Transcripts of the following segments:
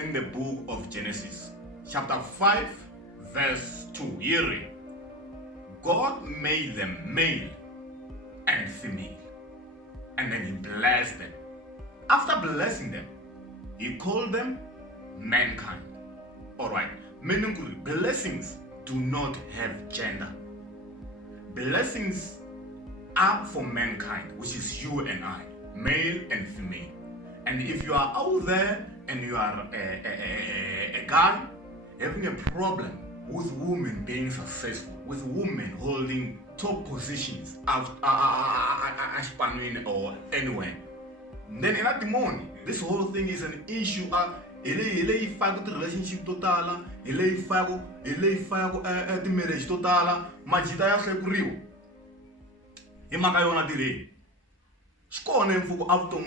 in the book of Genesis, chapter 5, verse 2. Hear, God made them male and female, and then he blessed them. After blessing them, he called them mankind. Alright, meaning blessings do not have gender. Blessings are for mankind, which is you and I, male and female. And if you are out there and you are a guy having a problem with women being successful, with women holding top positions or anywhere, then in that morning, this whole thing is an issue. Relationship total, marriage total, majita ya khekuriwa. Imaka yona dire. Skone mfuko after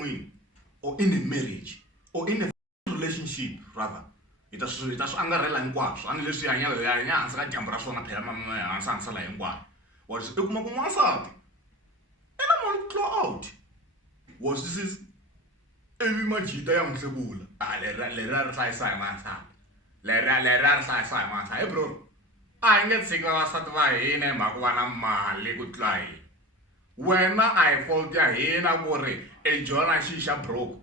or in a marriage or in a relationship rather. Itas angarela hinkwaswo ani leswi hanya hansi ka dyambu ra swona phela hansi la hinkwayo. Was u kuma ku n'wansati ena mali claw out. Was this is evi majita ya mhlekula. Lera hlayisa hi n'wansati. Lera hlayisa hi n'wansati. Hey bro, a hi nge tshiki vavasati va hina hi mhaka ku va na mali ku tlula hina. Wena a hi fault ya hina ku ri e Jona xi xa broke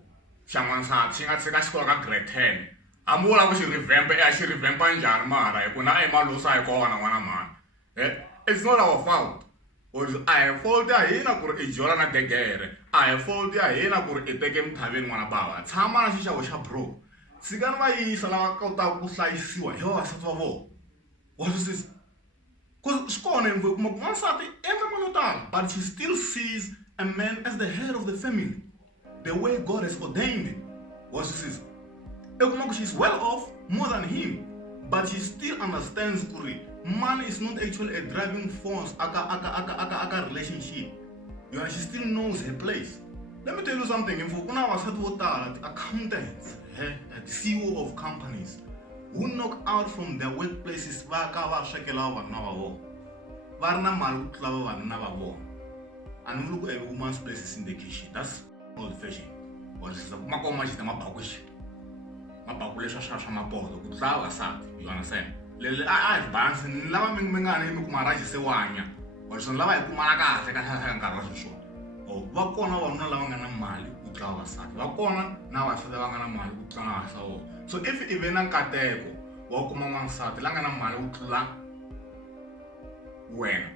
xa n'wansati xi nga tshika xikolo ka grade 10. Hambi u lava ku xi revamp xi revampa njhani mara hi ku na e malusa hi kona n'wana mani. It's not our fault. Or a hi fault ya hina ku ri e Jona na degere. A hi fault ya hina ku ri i teke mthaveni n'wana bava. Tshama na xixavo xa broke. Tshikani va yisa lava kotaka ku hlayisiwa hi vavasati va vona. What is this? Because but she still sees a man as the head of the family, the way God has ordained it. What she says, she's well off more than him, but she still understands money is not actually a driving force aka relationship. You know, she still knows her place. Let me tell you something. Accountants, the CEO of companies who knock out from their workplaces and look at a woman's place in the kitchen. That's old fashioned. You understand? So if even nkateko wa kuma n'wansati la nga na mali ku tlula wena,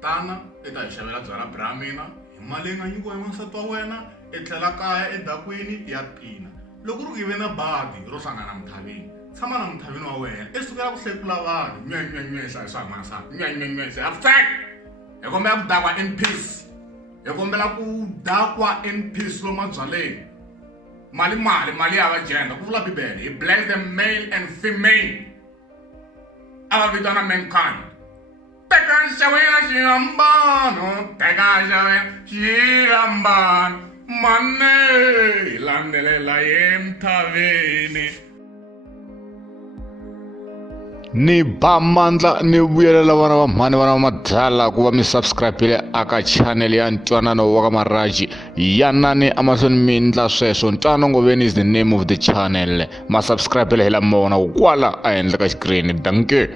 tana i ta hi xavela byala bramina hi mali yi nga nyikiwa hi n'wansati wa wena, i tlhela kaya edakwini ya pina. Loko ri ve na badi ro hlangana mthaveni, tshama na mthaveni wa wena i sukela ku hlekula vanhu nyanyanyanya swa n'wansati nyanyanyanya aftek hi kombela ku dakwa in peace, hi kombela ku dakwa in peace lo mabyaleni. Mali ya vagenda ku vula Bibele, he blessed them male and female. Ava vitana mankind. Teka xawena xiambano, teka xawena xiambano, mane landelela emthaveni. Ni ba mandla ni vuyelela vana va mhani vana va madlala ku va mi subscribe aka channel ya Ntwanano Waka Maraji. Yanani amahlweni mi ndla sweswo. Ntwanano Ngoveni is the name of the channel. Ma subscribe hela mona kwala a henhla ka screen. Danke.